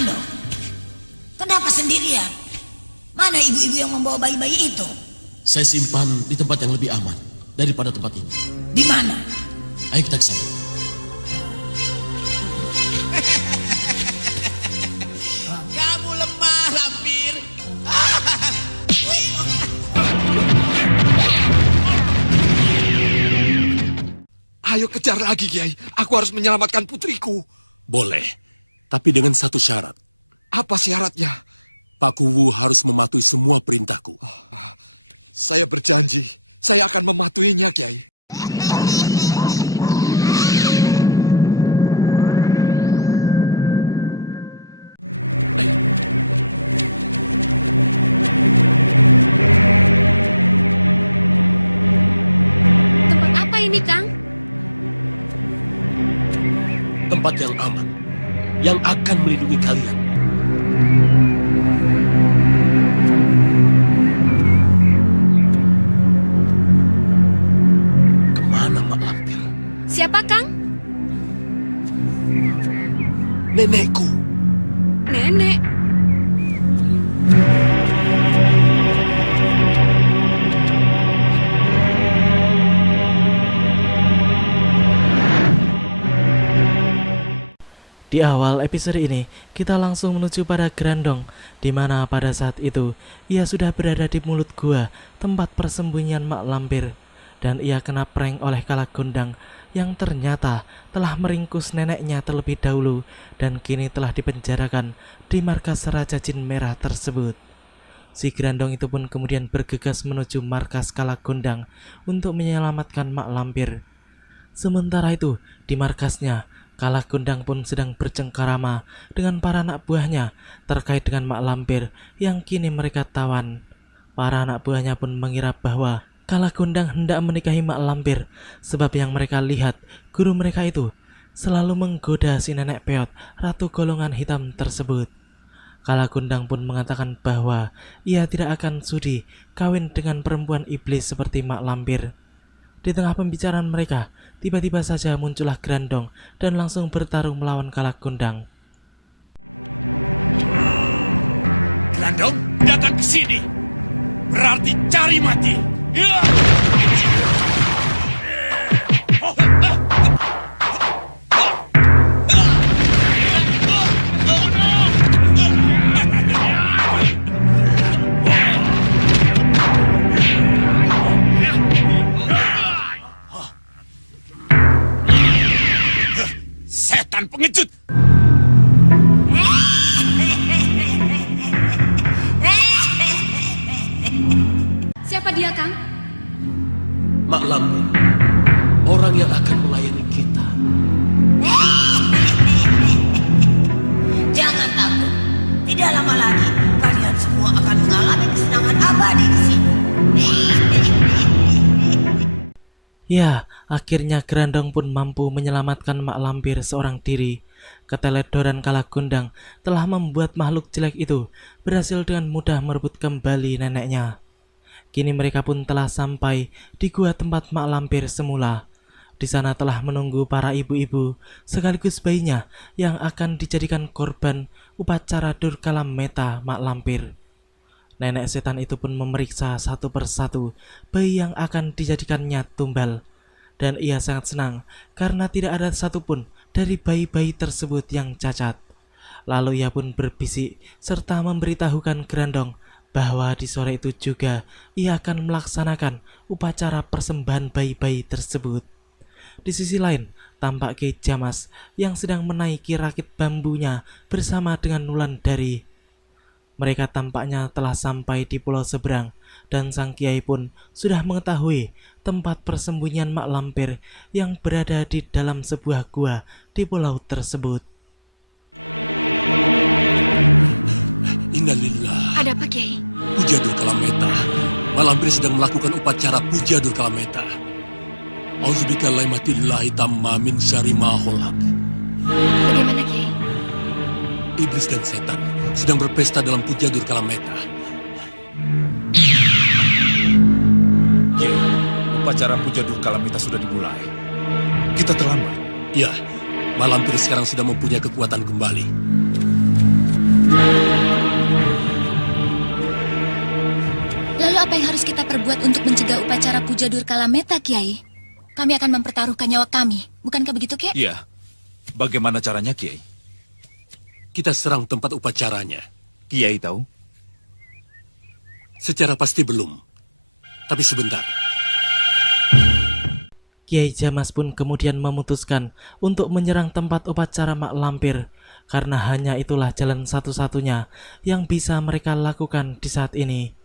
Grandong, kenapa sendirian? Mana ibu-ibu yang membawa bayi-bayi itu? Saya simpan di tempat yang lebih aman daripada tempat ini. Di mana? Ayo kita ke sana. Kamu lemah, lampir. Ayo kejar lagi, Kiai. Aku harus menyelamatkan putriku. Boleh, tapi dengan satu syarat. Apa syaratnya? Pak Kuwu harus mematuhi semua perintahku. Saya berjanji, saya akan mematuhinya, Kiai. Ayo. Tempat apa ini, Kang? Tempat yang aman, yang akan melindungi kalian. Kemana Mak Lampir? Siapa, Kang? Nenekku. Nenek. Di awal episode ini, kita langsung menuju pada Grandong, di mana pada saat itu, ia sudah berada di mulut gua, tempat persembunyian Mak Lampir. Dan ia kena prank oleh Kalagundang, yang ternyata telah meringkus neneknya terlebih dahulu, dan kini telah dipenjarakan di markas Raja Jin Merah tersebut. Si Grandong itu pun kemudian bergegas menuju markas Kalagundang untuk menyelamatkan Mak Lampir. Sementara itu, di markasnya, Kalagundang pun sedang bercengkarama dengan para anak buahnya terkait dengan Mak Lampir yang kini mereka tawan. Para anak buahnya pun mengira bahwa Kalagundang hendak menikahi Mak Lampir, sebab yang mereka lihat guru mereka itu selalu menggoda si nenek peot ratu golongan hitam tersebut. Kalagundang pun mengatakan bahwa ia tidak akan sudi kawin dengan perempuan iblis seperti Mak Lampir. Di tengah pembicaraan mereka, tiba-tiba saja muncullah Grandong dan langsung bertarung melawan Kalagundang. Grandong, datang ke sini. Berarti cari mati. Setan pengecut. Siapa dia, Kang? Mak Lampir, orang yang akan melayani kita. Jangan takut. Tidak lama lagi, kalian semua akan mengalami kesenangan abadi di sini. Ya, akhirnya Grandong pun mampu menyelamatkan Mak Lampir seorang diri. Keteledoran Kalagundang telah membuat makhluk jelek itu berhasil dengan mudah merebut kembali neneknya. Kini mereka pun telah sampai di gua tempat Mak Lampir semula. Di sana telah menunggu para ibu-ibu sekaligus bayinya yang akan dijadikan korban upacara Durkalameta Mak Lampir. Nenek setan itu pun memeriksa satu persatu bayi yang akan dijadikannya tumbal. Dan ia sangat senang karena tidak ada satupun dari bayi-bayi tersebut yang cacat. Lalu ia pun berbisik serta memberitahukan Grandong bahwa di sore itu juga ia akan melaksanakan upacara persembahan bayi-bayi tersebut. Di sisi lain, tampak Ki Jamas yang sedang menaiki rakit bambunya bersama dengan Wulandari. Mereka tampaknya telah sampai di pulau seberang, dan sang kiai pun sudah mengetahui tempat persembunyian Mak Lampir yang berada di dalam sebuah gua di pulau tersebut. Innalillah. Ada apa, Kiai? Puja Durkalameta. Mak Lampir sedang melakukan upacara puja Durkalameta. Auzubillahi tamma min syarri ma khalaq. Bagaimana, Kiai? Iblis dan setan sedang berpesta dalam puja Durkalameta. Ya, upacara puja Durkalameta sudah dimulai. Kita terlambat. Ya, Mak Lampir sekarang sudah mempunyai kekuatan kembali. Apa yang harus kita perbuat untuk mencegah upacara puja Durkala Meta, Kiai? Kami akan mempertaruhkan nyawa kami. Bukankah begitu, Kiai? Iya. Bagaimana caranya, Kiai? Kita serang tempat upacaranya. Kiai tahu? Secara pasti belum. Tapi sebentar. Kiai Jamas pun kemudian memutuskan untuk menyerang tempat upacara mak lampir, karena hanya itulah jalan satu-satunya yang bisa mereka lakukan di saat ini.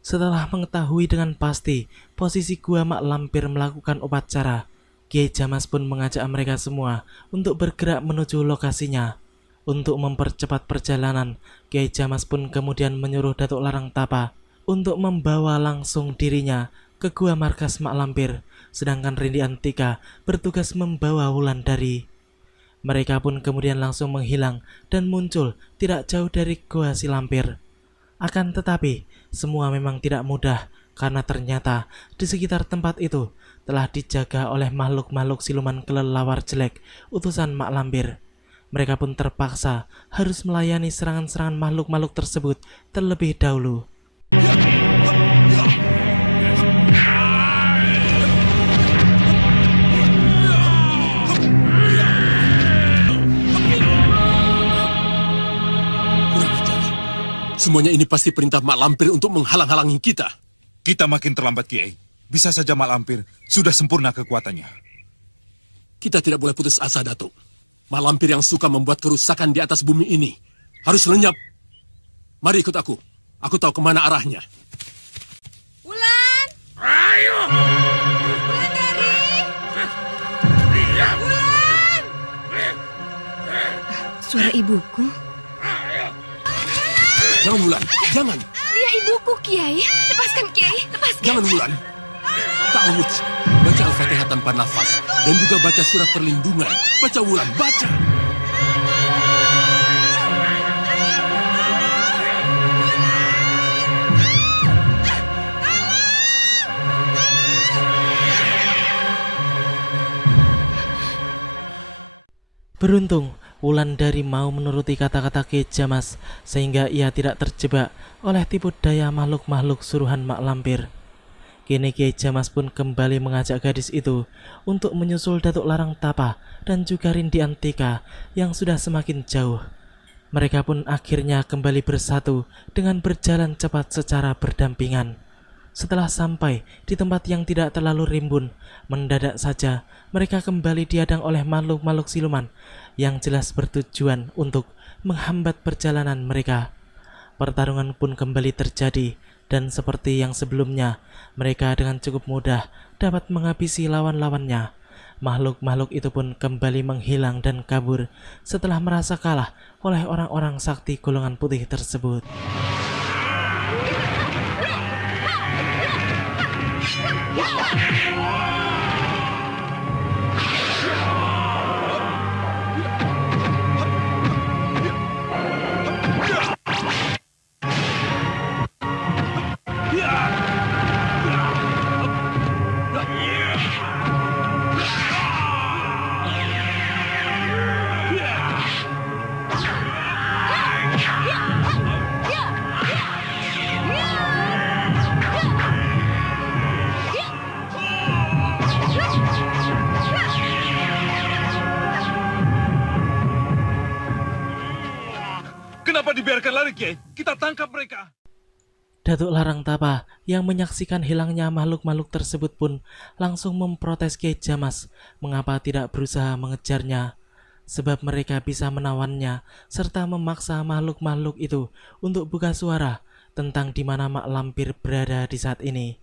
Setelah mengetahui dengan pasti posisi gua mak lampir melakukan upacara, Kiai Jamas pun mengajak mereka semua untuk bergerak menuju lokasinya. Untuk mempercepat perjalanan, Kiai Jamas pun kemudian menyuruh Datuk Larang Tapa untuk membawa langsung dirinya ke gua markas mak lampir, sedangkan Rindi Antika bertugas membawa Wulandari. Mereka pun kemudian langsung menghilang dan muncul tidak jauh dari gua si lampir. Akan tetapi, semua memang tidak mudah karena ternyata di sekitar tempat itu telah dijaga oleh makhluk-makhluk siluman kelelawar jelek utusan mak lampir. Mereka pun terpaksa harus melayani serangan-serangan makhluk-makhluk tersebut terlebih dahulu. Semuanya ini pasti perintah Mak Lampir untuk menghalang-halangi kita. Kita makin terlambat, Kiai. Bisa saja Mak Lampir sudah sempurna kekuatannya. Kita tidak boleh putus asa, Datuk. Mak Lampir yang suka membuat kerusakan di atas bumi ini harus lenyap. Mari ikut aku. Aku tahu kemana arahnya. Wulan! Ayo! Wulandari! Diam! Wulan! Suara ibuku. Jangan, Wulan. Jangan. Dia ibuku, Kiai. Lepaskan, Kiai. Lepaskan. Jangan, Wulan. Ta'awudz. Baca Al-Fatihah tanpa nafas. Dan juga baca surat perlindungan. Baca, Wulan. Baca. Beruntung, Wulandari mau menuruti kata-kata Kiai Jamas sehingga ia tidak terjebak oleh tipu daya makhluk-makhluk suruhan mak lampir. Kini Kiai Jamas pun kembali mengajak gadis itu untuk menyusul Datuk Larang Tapa dan juga Rindi Antika yang sudah semakin jauh. Mereka pun akhirnya kembali bersatu dengan berjalan cepat secara berdampingan. Setelah sampai di tempat yang tidak terlalu rimbun, mendadak saja mereka kembali dihadang oleh makhluk-makhluk siluman yang jelas bertujuan untuk menghambat perjalanan mereka. Pertarungan pun kembali terjadi dan seperti yang sebelumnya, mereka dengan cukup mudah dapat menghabisi lawan-lawannya. Makhluk-makhluk itu pun kembali menghilang dan kabur setelah merasa kalah oleh orang-orang sakti golongan putih tersebut. Kenapa dibiarkan lari, Kiai? Kita tangkap mereka. Datuk Larang Tapa yang menyaksikan hilangnya makhluk-makhluk tersebut pun langsung memprotes Kiai Jamas mengapa tidak berusaha mengejarnya, sebab mereka bisa menawannya serta memaksa makhluk-makhluk itu untuk buka suara tentang di mana mak lampir berada di saat ini.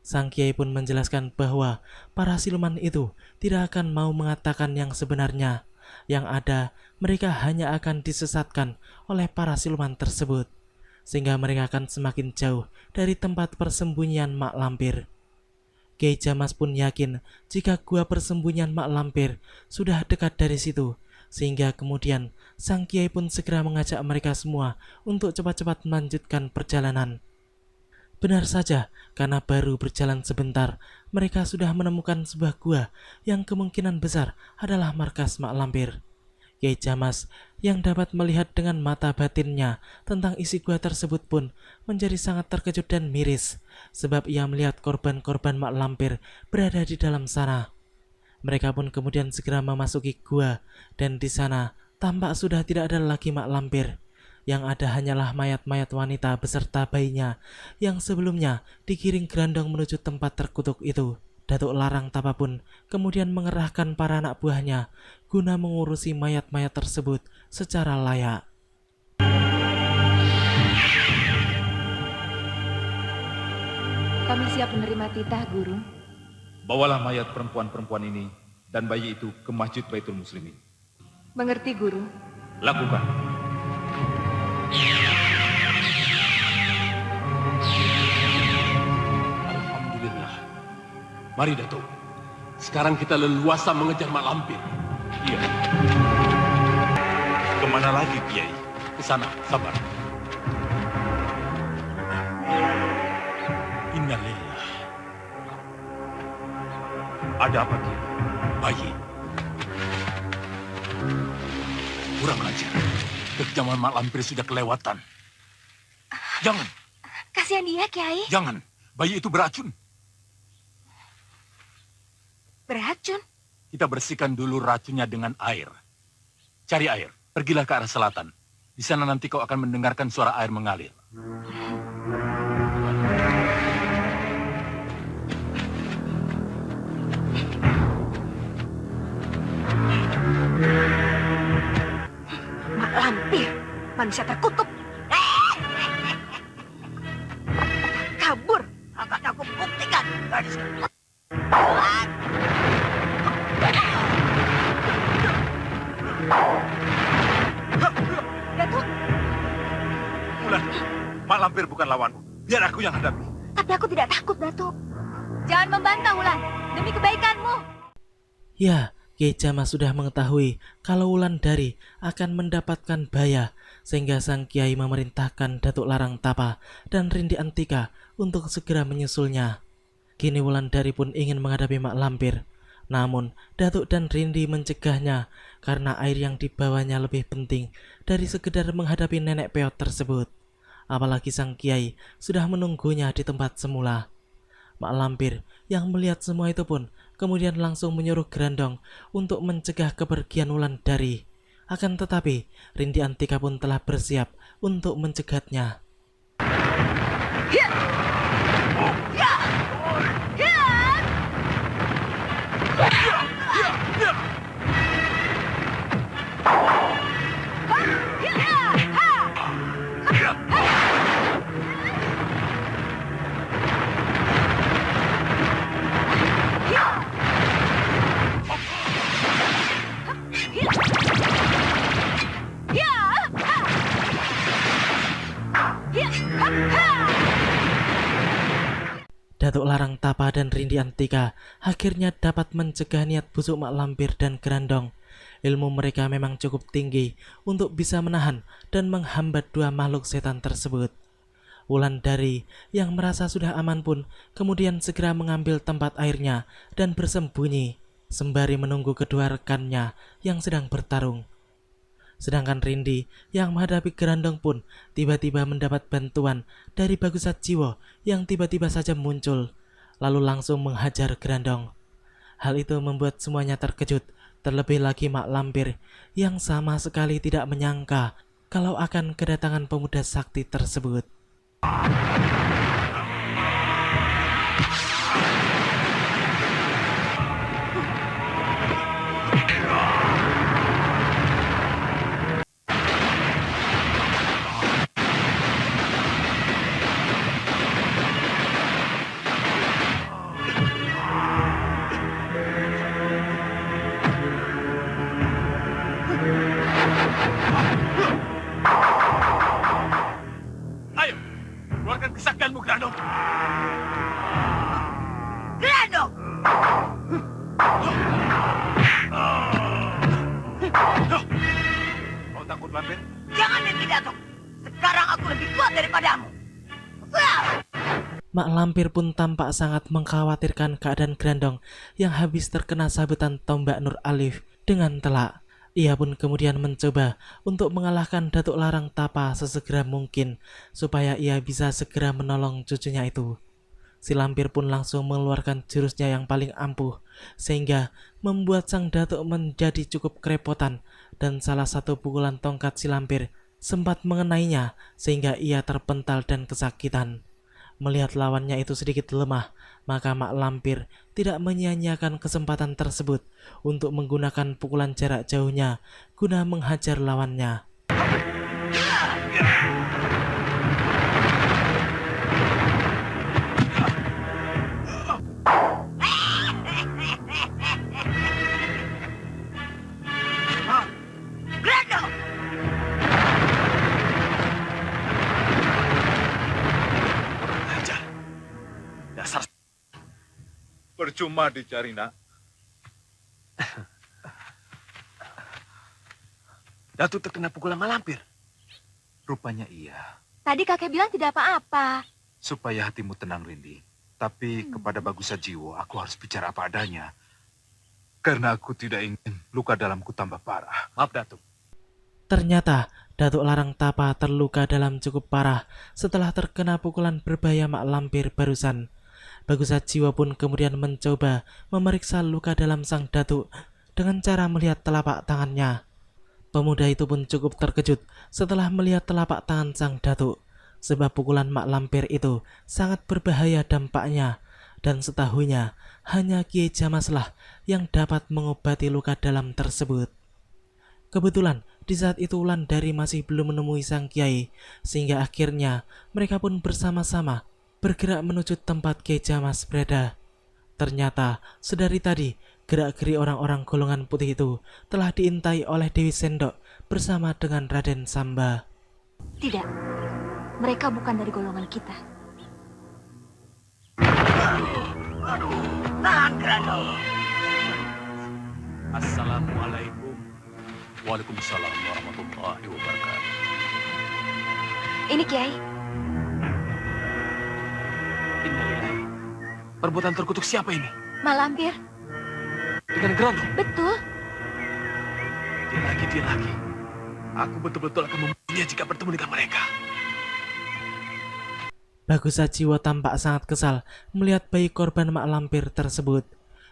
Sang Kiai pun menjelaskan bahwa para siluman itu tidak akan mau mengatakan yang sebenarnya. Yang ada, mereka hanya akan disesatkan oleh para siluman tersebut, sehingga mereka akan semakin jauh dari tempat persembunyian mak lampir. Kiai Jamas pun yakin jika gua persembunyian mak lampir sudah dekat dari situ, sehingga kemudian sang Kiai pun segera mengajak mereka semua untuk cepat-cepat melanjutkan perjalanan. Benar saja, karena baru berjalan sebentar, mereka sudah menemukan sebuah gua yang kemungkinan besar adalah markas mak lampir. Kiai Jamas yang dapat melihat dengan mata batinnya tentang isi gua tersebut pun menjadi sangat terkejut dan miris, sebab ia melihat korban-korban mak lampir berada di dalam sana. Mereka pun kemudian segera memasuki gua, dan di sana tampak sudah tidak ada lagi mak lampir. Yang ada hanyalah mayat-mayat wanita beserta bayinya yang sebelumnya digiring gerandong menuju tempat terkutuk itu. Datuk Larang Tapa pun kemudian mengerahkan para anak buahnya guna mengurusi mayat-mayat tersebut secara layak. Kami siap menerima titah, Guru. Bawalah mayat perempuan-perempuan ini dan bayi itu ke Masjid Baitul Muslimin. Mengerti, Guru. Lakukan. Alhamdulillah. Mari Datuk. Sekarang kita leluasa mengejar mak lampir. Iya. Kemana lagi, Kiai? Ke sana, sabar. Innalillah. Ada apa, Kiai? Bayi. Kurang ajar. Kekejaman mak lampir sudah kelewatan. Jangan, Kasihan dia, Kiai. jangan. Bayi itu beracun. Beracun. Kita bersihkan dulu racunnya dengan air. Cari air. Pergilah ke arah selatan. Di sana nanti kau akan mendengarkan suara air mengalir. Mak lampir. Manusia terkutuk. Kabur. Akan aku buktikan, gadis. Datuk, Ulan, mak lampir bukan lawanmu. Biar aku yang hadapi. tapi aku tidak takut, Datuk. Jangan membantah, Wulan. Demi kebaikanmu. Ya, Kiai Jamas sudah mengetahui kalau Wulandari akan mendapatkan bahaya, sehingga sang Kiai memerintahkan Datuk Larang Tapa dan Rindi Antika untuk segera menyusulnya. Kini Wulandari pun ingin menghadapi mak lampir. Namun, Datuk dan Rindi mencegahnya karena air yang dibawanya lebih penting dari sekedar menghadapi nenek peot tersebut. Apalagi sang Kiai sudah menunggunya di tempat semula. Mak lampir yang melihat semua itu pun kemudian langsung menyuruh Grandong untuk mencegah kepergian Wulandari. Akan tetapi, Rindi Antika pun telah bersiap untuk mencegatnya. Datuk Larang Tapa dan Rindi Antika akhirnya dapat mencegah niat busuk mak lampir dan Grandong. Ilmu mereka memang cukup tinggi untuk bisa menahan dan menghambat dua makhluk setan tersebut. Wulandari yang merasa sudah aman pun kemudian segera mengambil tempat airnya dan bersembunyi sembari menunggu kedua rekannya yang sedang bertarung. Sedangkan Rindi yang menghadapi Grandong pun tiba-tiba mendapat bantuan dari Bagusat Jiwo yang tiba-tiba saja muncul, lalu langsung menghajar Grandong. Hal itu membuat semuanya terkejut, terlebih lagi mak lampir yang sama sekali tidak menyangka kalau akan kedatangan pemuda sakti tersebut. Ayo, keluarkan kesaktianmu, Grandong. Grandong! Kau takut, lampir? Jangan mimpi, Datuk. Sekarang aku lebih kuat daripadamu. Mak lampir pun tampak sangat mengkhawatirkan keadaan Grandong yang habis terkena sabetan tombak Nur Alif dengan telak. Ia pun kemudian mencoba untuk mengalahkan Datuk Larang Tapa sesegera mungkin supaya ia bisa segera menolong cucunya itu. Si lampir pun langsung mengeluarkan jurusnya yang paling ampuh sehingga membuat sang datuk menjadi cukup kerepotan dan salah satu pukulan tongkat si lampir sempat mengenainya sehingga ia terpental dan kesakitan. Melihat lawannya itu sedikit lemah, maka Mak Lampir tidak menyia-nyiakan kesempatan tersebut untuk menggunakan pukulan jarak jauhnya guna menghajar lawannya. Grandong! Dasar Percuma dicari, nak. Datuk terkena pukulan malampir. Rupanya iya. Tadi kakek bilang tidak apa-apa. Supaya hatimu tenang, Rindi. Tapi kepada Bagusa Jiwo, aku harus bicara apa adanya. Karena aku tidak ingin luka dalamku tambah parah. Maaf, Datuk. Ternyata Datuk Larang Tapa terluka dalam cukup parah setelah terkena pukulan berbahaya Mak Lampir barusan. Bagusa Jiwo pun kemudian mencoba memeriksa luka dalam sang datuk dengan cara melihat telapak tangannya. Pemuda itu pun cukup terkejut setelah melihat telapak tangan sang datuk, sebab pukulan Mak Lampir itu sangat berbahaya dampaknya, dan setahunya hanya Kiai Jamaslah yang dapat mengobati luka dalam tersebut. Kebetulan di saat itu Wulandari masih belum menemui sang kiai, sehingga akhirnya mereka pun bersama-sama bergerak menuju tempat Kiai Jamas berada. Ternyata sedari tadi gerak-geri orang-orang golongan putih itu telah diintai oleh Dewi Sendok bersama dengan Raden Samba. Tidak, mereka bukan dari golongan kita. Tahan, Grandong! Assalamualaikum. Waalaikumsalam warahmatullahi wabarakatuh. Ini Kiai. Innalillahi. Perbuatan terkutuk siapa ini? Mak Lampir. Dengan Grandong? Betul. Dia lagi. Aku betul-betul akan membunuhnya jika bertemu dengan mereka. Bagusa Jiwo tampak sangat kesal melihat bayi korban Mak Lampir tersebut.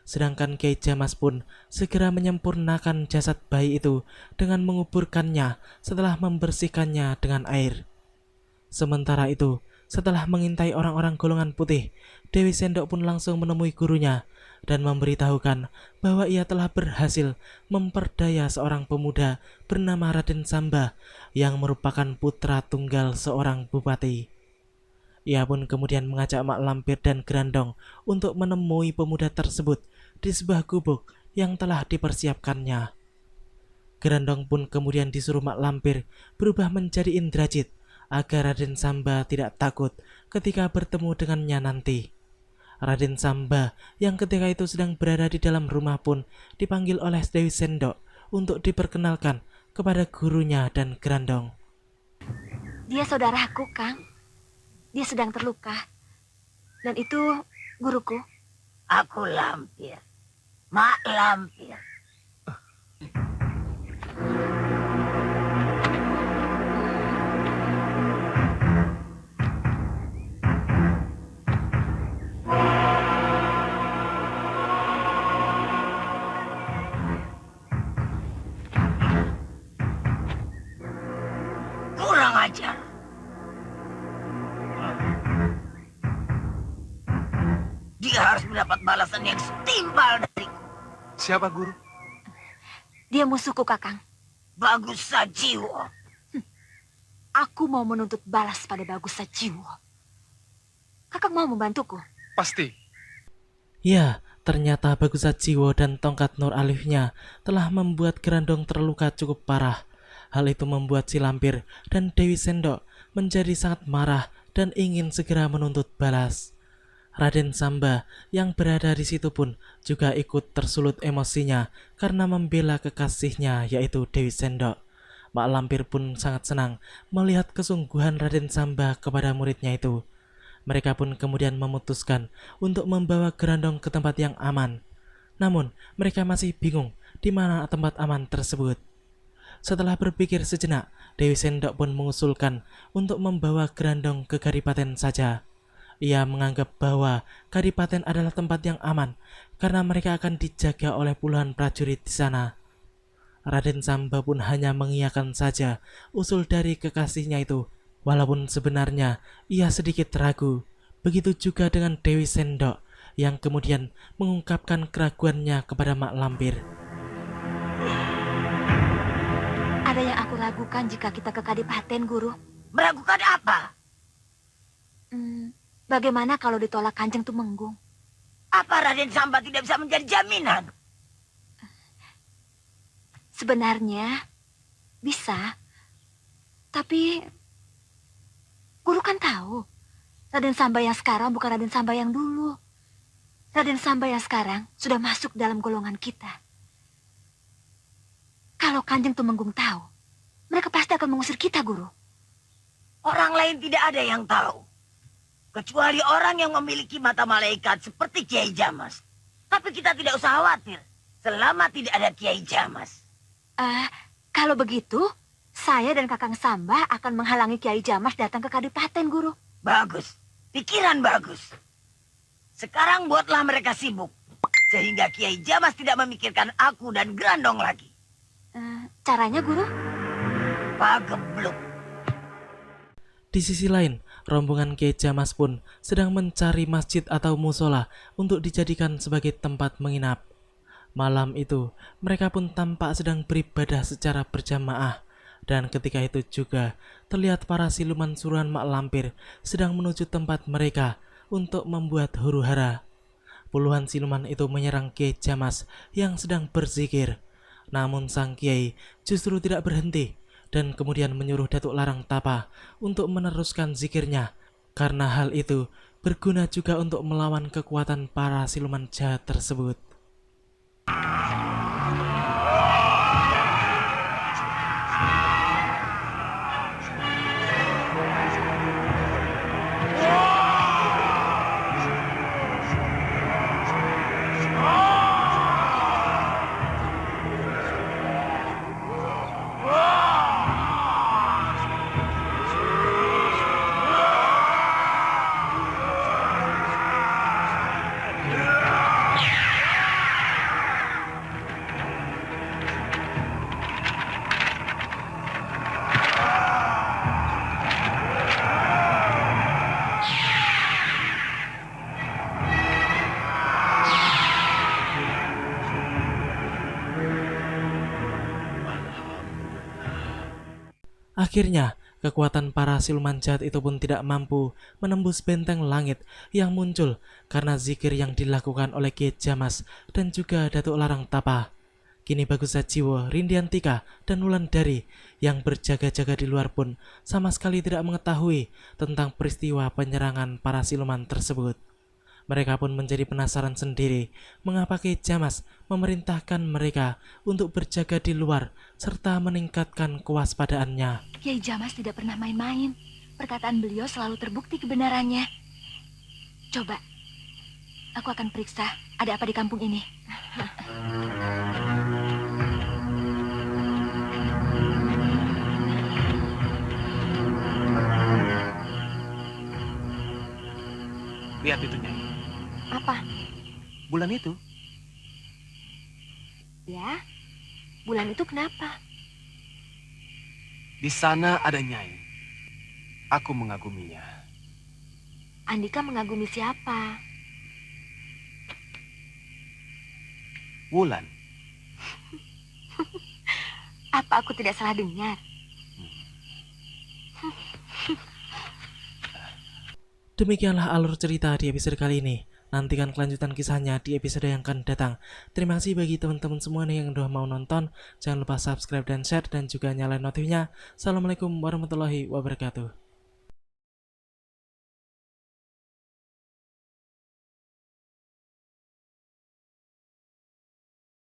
Sedangkan Kiai Jamas pun segera menyempurnakan jasad bayi itu dengan menguburkannya setelah membersihkannya dengan air. Sementara itu, setelah mengintai orang-orang golongan putih, Dewi Sendok pun langsung menemui gurunya dan memberitahukan bahwa ia telah berhasil memperdaya seorang pemuda bernama Raden Samba yang merupakan putra tunggal seorang bupati. Ia pun kemudian mengajak Mak Lampir dan Grandong untuk menemui pemuda tersebut di sebuah gubuk yang telah dipersiapkannya. Grandong pun kemudian disuruh Mak Lampir berubah menjadi Indrajit agar Raden Samba tidak takut ketika bertemu dengannya nanti. Raden Samba yang ketika itu sedang berada di dalam rumah pun dipanggil oleh Dewi Sendok untuk diperkenalkan kepada gurunya dan Grandong. Dia saudaraku, Kang. Dia sedang terluka. Dan itu guruku. Aku Lampir. Mak Lampir. Kurang ajar. Dia harus mendapat balasan yang setimpal dariku. Siapa, Guru? Dia musuhku, Kakang. Bagusa Jiwo. Aku mau menuntut balas pada Bagusa Jiwo. Kakang mau membantuku? Pasti. Ya, ternyata Bagusa Jiwo dan tongkat Nur Alifnya telah membuat Grandong terluka cukup parah. Hal itu membuat si Lampir dan Dewi Sendok menjadi sangat marah dan ingin segera menuntut balas. Raden Samba yang berada di situ pun juga ikut tersulut emosinya karena membela kekasihnya yaitu Dewi Sendok. Mak Lampir pun sangat senang melihat kesungguhan Raden Samba kepada muridnya itu. Mereka pun kemudian memutuskan untuk membawa Grandong ke tempat yang aman. Namun mereka masih bingung di mana tempat aman tersebut. Setelah berpikir sejenak, Dewi Sendok pun mengusulkan untuk membawa Grandong ke Kadipaten saja. Ia menganggap bahwa Kadipaten adalah tempat yang aman karena mereka akan dijaga oleh puluhan prajurit di sana. Raden Samba pun hanya mengiyakan saja usul dari kekasihnya itu, walaupun sebenarnya ia sedikit ragu. Begitu juga dengan Dewi Sendok yang kemudian mengungkapkan keraguannya kepada Mak Lampir. Ada yang aku ragukan jika kita ke Kadipaten, Guru. Meragukan apa? Bagaimana kalau ditolak Kanjeng Tumenggung? Apa Raden Samba tidak bisa menjadi jaminan? Sebenarnya bisa, tapi Guru kan tahu Raden Samba yang sekarang bukan Raden Samba yang dulu. Raden Samba yang sekarang sudah masuk dalam golongan kita. Kalau Kanjeng Tumenggung tahu, mereka pasti akan mengusir kita, Guru. Orang lain tidak ada yang tahu. Kecuali orang yang memiliki mata malaikat seperti Kiai Jamas. Tapi kita tidak usah khawatir selama tidak ada Kiai Jamas. Kalau begitu, saya dan Kakang Samba akan menghalangi Kiai Jamas datang ke Kadipaten, Guru. Bagus, pikiran bagus. Sekarang buatlah mereka sibuk, sehingga Kiai Jamas tidak memikirkan aku dan Grandong lagi. Caranya, Guru? Pagebluk. Di sisi lain, rombongan Kiai Jamas pun sedang mencari masjid atau musola untuk dijadikan sebagai tempat menginap. Malam itu, mereka pun tampak sedang beribadah secara berjamaah. Dan ketika itu juga, terlihat para siluman suruhan Mak Lampir sedang menuju tempat mereka untuk membuat huru-hara. Puluhan siluman itu menyerang Kiai Jamas yang sedang berzikir. Namun sang Kiai justru tidak berhenti dan kemudian menyuruh Datuk Larang Tapa untuk meneruskan zikirnya. Karena hal itu berguna juga untuk melawan kekuatan para siluman jahat tersebut. Akhirnya, kekuatan para siluman jahat itu pun tidak mampu menembus benteng langit yang muncul karena zikir yang dilakukan oleh Kiai Jamas dan juga Datuk Larang Tapa. Kini Bagus Sajiwo, Rindiantika, dan Wulandari yang berjaga-jaga di luar pun sama sekali tidak mengetahui tentang peristiwa penyerangan para siluman tersebut. Mereka pun menjadi penasaran sendiri mengapa Kiai Jamas memerintahkan mereka untuk berjaga di luar serta meningkatkan kewaspadaannya. Kiai Jamas tidak pernah main-main. Perkataan beliau selalu terbukti kebenarannya. Coba, aku akan periksa ada apa di kampung ini. Lihat itu, Nyai. Apa? Bulan itu. Ya, bulan itu kenapa? Di sana ada Nyai. Aku mengaguminya. Andika mengagumi siapa? Wulan. Apa aku tidak salah dengar? Demikianlah alur cerita di episode kali ini. Nantikan kelanjutan kisahnya di episode yang akan datang. Terima kasih bagi teman-teman semua nih yang udah mau nonton. Jangan lupa subscribe dan share dan juga nyalain notifnya. Assalamualaikum warahmatullahi wabarakatuh.